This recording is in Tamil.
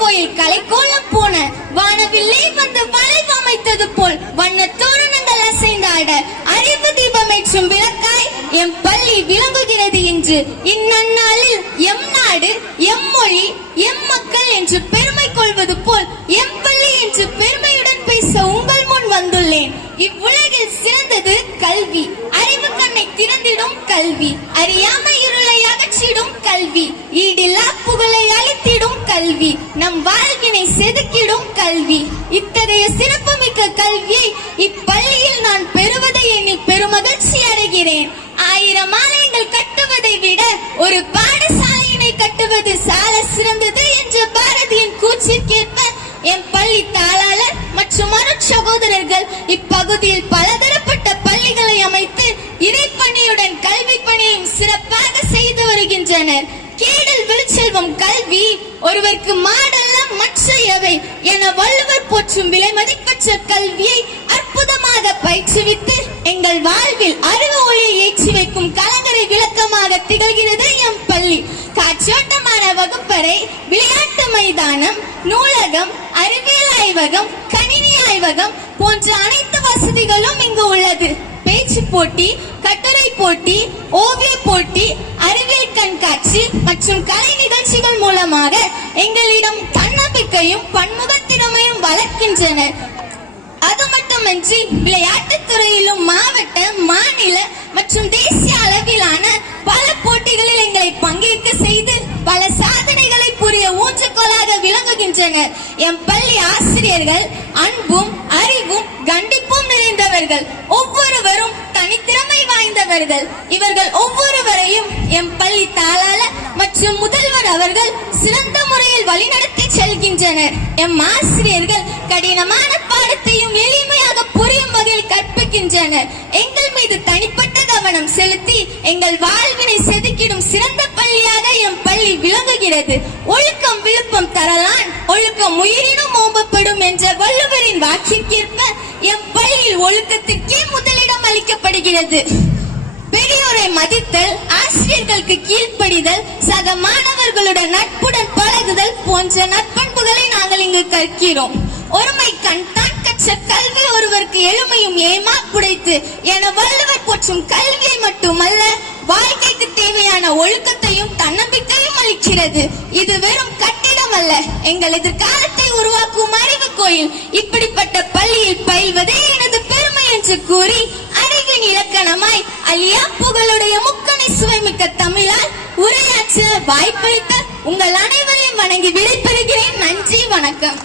கோயில் கலைக்கோலம் போன வானவில்லை வந்து வளைவமைத்தது போல் வண்ண தோரணங்கள் அசைந்தாட அறிவு தீபமேற்றும் விளக்காய் எம் பள்ளி விளங்குகிறது என்று இந்நன்னாளில் எம் நாடு எம் மொழி எம் மக்கள் என்று பெருமை கொள்வது போல் எம் பள்ளி என்று பெருமையுடன் பேச உங்கள் முன் வந்துள்ளேன். இவ்வுலகில் சிறந்தது கல்வி. அறிவு கண்ணை திறந்திடும் கல்வி. அறியாமை இருளை அகற்றிடும் கல்வி. ஈடில்லா புகழை அளித்திடும் கல்வி. நம் வாழ்வினை செதுக்கிடும் கல்வி. இத்தகைய சிறப்புமிக்க கல்வியை இப்பள்ளியில் நான் பெறுவதை எண்ணி பெருமகிழ்ச்சி அடைகிறேன். 1000 ஆலயங்கள் கட்டுவதை விட ஒரு பாடசாலையினை கட்டுவது சால சிறந்தது என்ற பாரதியின் கூற்றிற்கேற்ப என் பள்ளி தாளாளர் மற்றும் அருட்சகோதரர்கள் இப்பகுதியில் பலதரப்பட்ட பள்ளிகளை அமைத்து இறைப்பணியுடன் கல்வி பணியையும் சிறப்பாக செய்து வருகின்றனர். கேடல் விழுச்செல்வம் கல்வி ஒருவருக்கு மாடல்ல மற்றையவை என வள்ளுவர் போற்றும் விலை மதிப்பற்ற கல்வியை அற்புதமாக பயிற்றுவித்து எங்கள் வாழ்வில் அறிவு ஒளியை ஏற்றி வைக்கும் கலங்கரை விளக்கமாக திகழ்கிறது எம் பள்ளி. காற்றோட்டமான வகுப்பறை, விளையாட்டு மைதானம், நூலகம், அறிவியல் ஆய்வகம், கணினி ஆய்வகம் போன்ற அனைத்து வசதிகளும் இங்கு உள்ளது. பேச்சு போட்டி, கட்டுரை போட்டி, ஓவிய போட்டி, அறிவியல் கண்காட்சி மற்றும் கலை நிகழ்ச்சிகள் மூலமாக எங்களிடம் தன்னம்பிக்கையும் பன்முகத்திறமையும் வளர்க்கின்றனர். அது மட்டுமின்றி விளையாட்டுத் துறையிலும் மாவட்ட, மாநில மற்றும் தேசிய அளவிலான பல போட்டிகளில் எங்களை பங்கேற்க செய்து பல சாதனைகளை புரிய ஊன்றுகோலாக விளங்குகின்றனர். எம் பள்ளி ஆசிரியர்கள் அன்பும் அறிவும் கண்டிப்பும் நிறைந்தவர்கள். ஒவ்வொருவரும் தனித்திறமை வாய்ந்தவர்கள். இவர்கள் ஒவ்வொருவரையும் எம் பள்ளி தாளாளர் மற்றும் முதல்வர் அவர்கள் சிறந்த முறையில் வழிநடத்தி செல்கின்றனர். எம் ஆசிரியர்கள் கடினமான பாடத்தையும் எளிமையாக புரியும் வகையில் கற்பிக்கின்றனர். எங்கள் மீது தனிப்பட்ட கவனம் செலுத்தி எங்கள் வாழ்வினை செதுக்கிடும் சிறந்த பள்ளியாக எம் பள்ளி விளங்குகிறது. ஒழுக்கம் விழுப்பம் தரலான், ஒழுக்கம் உயிரினும் ஓம்பப்படும் என்ற வள்ளுவரின் வாக்கிற்கேற்ப எம் பள்ளியில் ஒழுக்கத்திற்கே முதலிடம் அளிக்கப்படுகிறது. பெரியோரை மதித்தல், ஆசிரியர்களுக்கு கீழ்ப்படிதல், சக மாணவர்களுடன் நட்புடன் பழகுதல் போன்ற நற்பண்புகளை நாங்கள் இங்கு கற்கிறோம். ஒருமை கண் தான் கற்ற கல்வி ஒருவருக்கு எளிமையும் ஏமா புடைத்து என வள்ளுவர் போற்றும் கல்வியை மட்டுமல்ல, வாழ்க்கைக்கு தேவையான ஒழுக்கத்தையும் தன்னம்பிக்கையும் அளிக்கிறது. இது வெறும் கட்டிடம் அல்ல, எங்கள் எதிர்காலத்தை உருவாக்கும் அறிவு கோயில். இப்படிப்பட்ட பள்ளியில் பயில்வதே எனது பெருமை என்று கூறி அறிவின் இலக்கணமாய் அழியா புகழுடைய முக்கணி சுவைமிக்க தமிழால் உரையாற்ற வாய்ப்பளித்த உங்கள் அனைவரையும் வணங்கி விடைபெறுகிறேன். நன்றி, வணக்கம்.